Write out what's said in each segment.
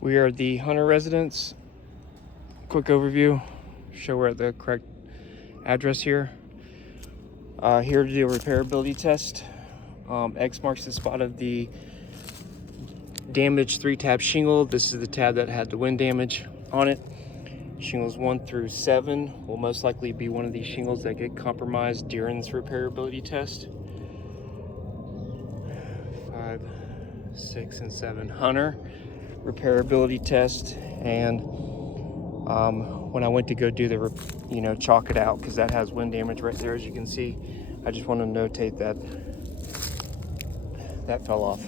We are at the Hunter residence. Quick overview. Show we're at the correct address here. Here to do a repairability test. X marks the spot of the damaged 3-tab shingle. This is the tab that had the wind damage on it. Shingles 1 through 7 will most likely be one of these shingles that get compromised during this repairability test. 5, 6, and 7 Hunter repairability test. And when I went to go do the chalk it out, because that has wind damage right there, as you can see, I just want to notate that that fell off.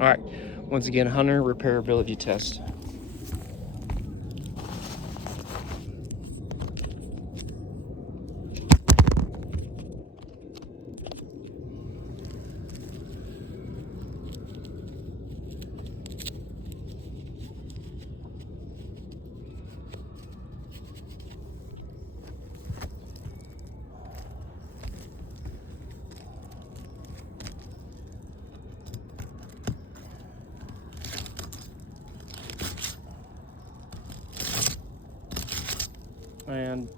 All right, once again, Hunter repairability test. And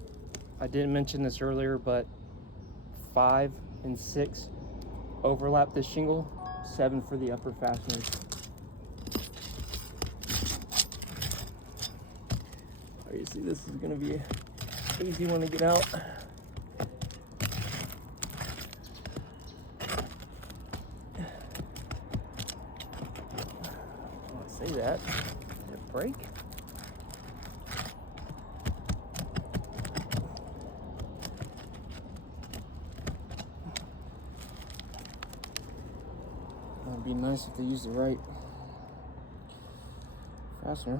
I didn't mention this earlier, but 5 and 6 overlap this shingle, 7 for the upper fasteners. Obviously this is going to be an easy one to get out. I say that. Did it break? It'd be nice if they used the right fastener.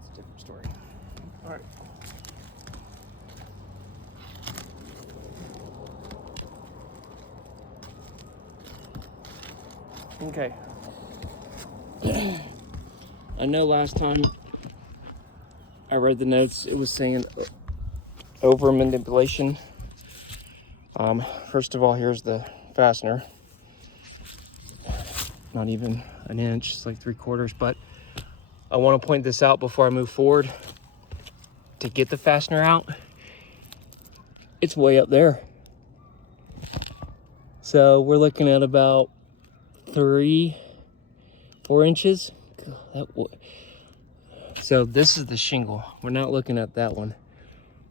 It's a different story. All right. Okay. I know last time I read the notes, it was saying over manipulation. First of all, here's the fastener. Not even an inch, it's like 3/4, but I want to point this out before I move forward. To get the fastener out, it's way up there. So we're looking at about 3-4 inches. So this is the shingle. We're not looking at that one.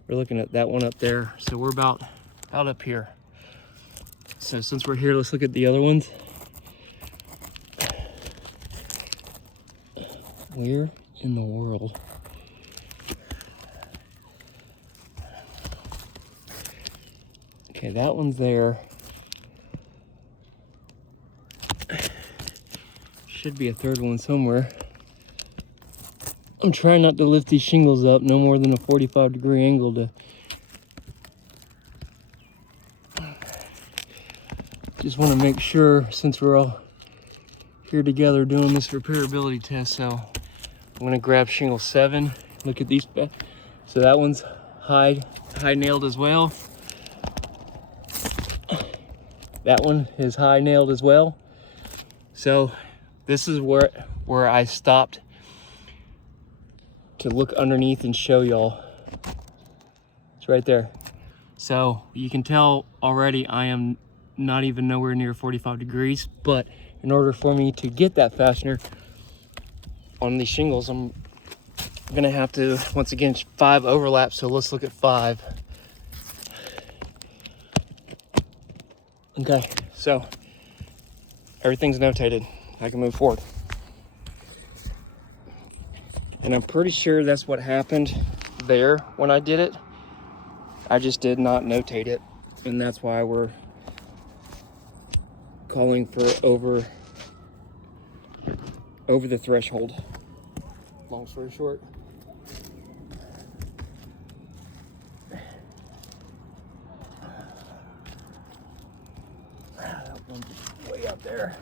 We're looking at that one up there. So we're about up here. So since we're here, let's look at the other ones. Where in the world? Okay, that one's there. Should be a third one somewhere. I'm trying not to lift these shingles up no more than a 45-degree angle to just want to make sure, since we're all here together doing this repairability test. So I'm going to grab shingle 7. Look at these. So that one's high nailed as well. That one is high nailed as well. So this is where I stopped to look underneath and show y'all. It's right there. So you can tell already I am not even nowhere near 45 degrees, but in order for me to get that fastener on these shingles, I'm gonna have to, once again, 5 overlaps. So let's look at 5. Okay, so everything's notated. I can move forward. And I'm pretty sure that's what happened there when I did it. I just did not notate it, and that's why we're calling for over the threshold. Long story short. That one's way up there.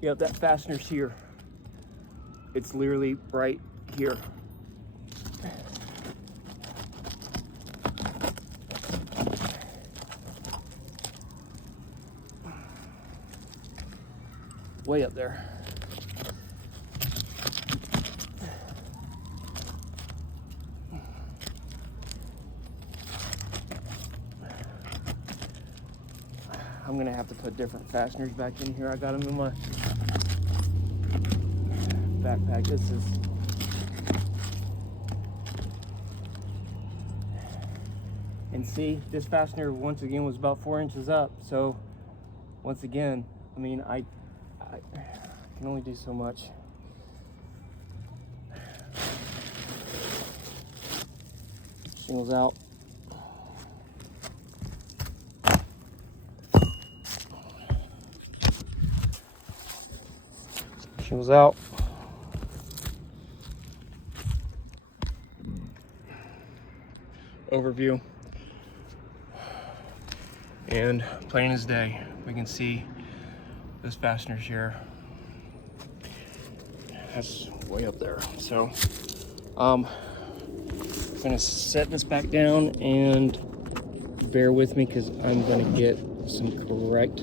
Yep, that fastener's here. It's literally right here. Way up there. I'm gonna have to put different fasteners back in here. I got them in my backpack. This is and see, this fastener once again was about 4 inches up. So once again, I mean, I can only do so much. Shingles out. Shingles out. Overview. And plain as day, we can see this fastener's here. That's way up there. So I'm gonna set this back down and bear with me because I'm gonna get some correct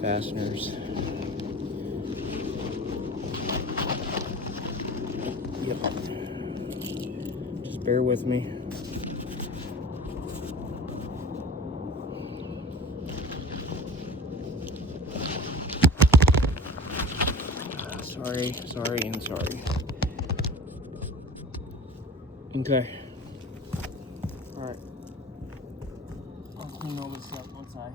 fasteners. Yep. Just bear with me. Sorry, and sorry. Okay. Alright. I'll clean all this up once I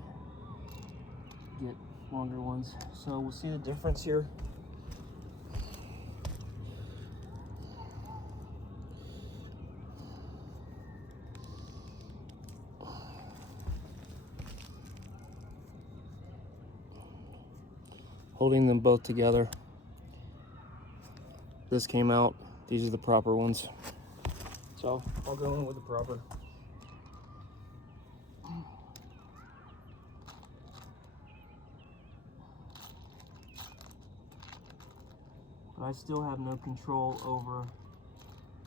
get longer ones. So we'll see the difference here. Holding them both together. This came out. These are the proper ones. So I'll go in with the proper. But I still have no control over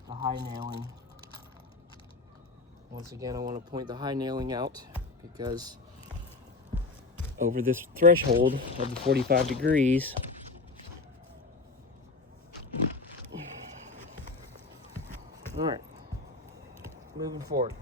the high nailing. Once again, I want to point the high nailing out because over this threshold of the 45 degrees, all right, moving forward.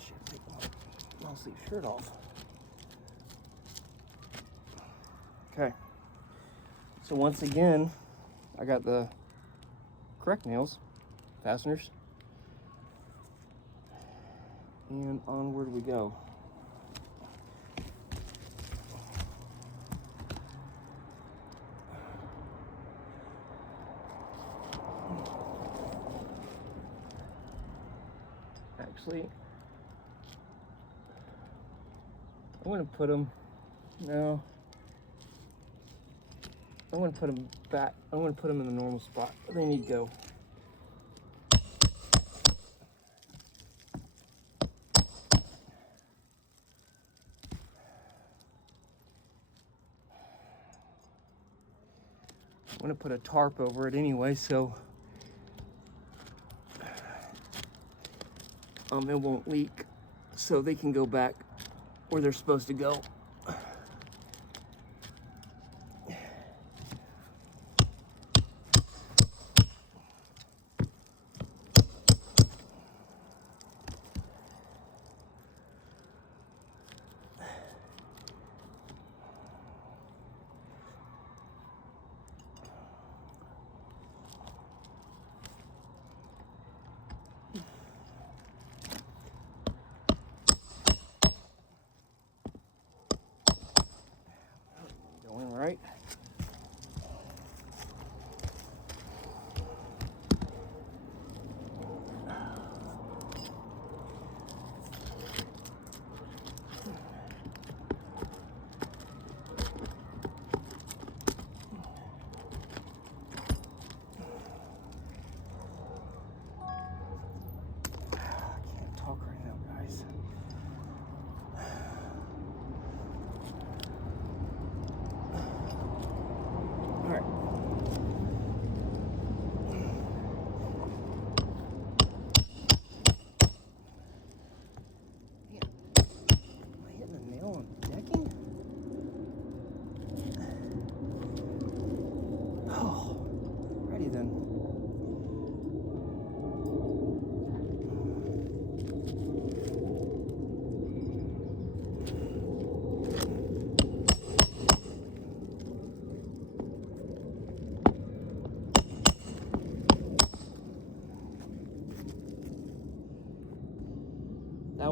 Should take my long sleeve shirt off. Okay. So once again, I got the correct nails, fasteners, and onward we go. Actually, I'm going to put them, no, I'm going to put them back, I'm going to put them in the normal spot where they need to go. I'm going to put a tarp over it anyway, so it won't leak, so they can go back where they're supposed to go.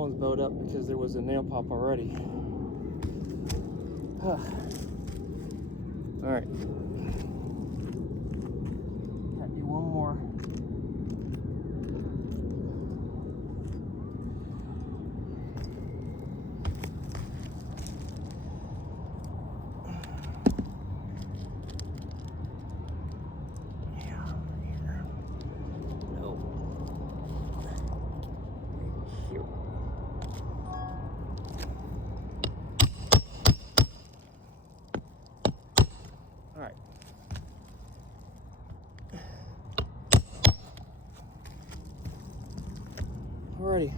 one's bowed up because there was a nail pop already. All right. Gotta do one more. Alright. Alrighty.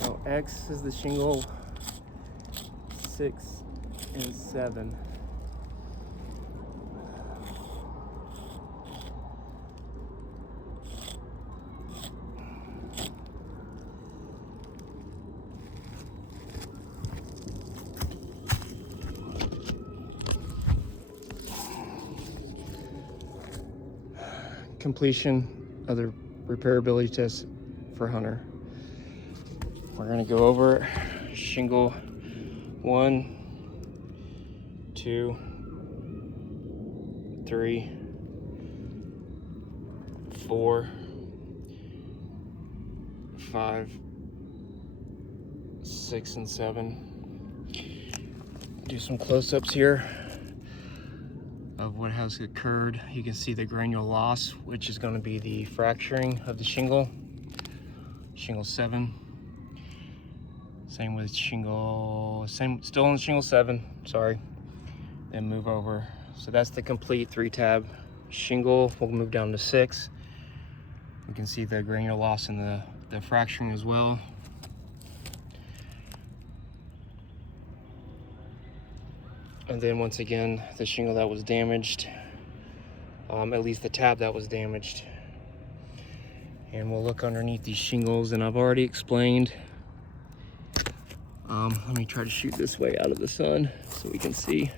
So X is the shingle 6 and 7. Completion of the repairability test for Hunter. We're gonna go over shingle 1, 2, 3, 4, 5, 6, and 7. Do some close-ups here of what has occurred. You can see the granular loss, which is going to be the fracturing of the shingle 7. Same with still on shingle 7, sorry. Then move over. So that's the complete 3-tab shingle. We'll move down to 6. You can see the granular loss and the fracturing as well. And then once again, the shingle that was damaged, at least the tab that was damaged. And we'll look underneath these shingles, and I've already explained. Let me try to shoot this way out of the sun so we can see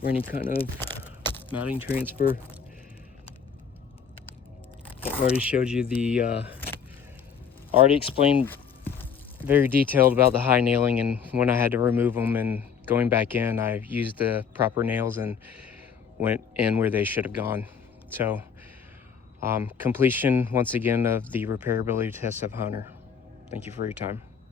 for any kind of mounting transfer. I've already showed you already explained very detailed about the high nailing and when I had to remove them, and going back in, I used the proper nails and went in where they should have gone. So completion once again of the repairability test of Hunter. Thank you for your time.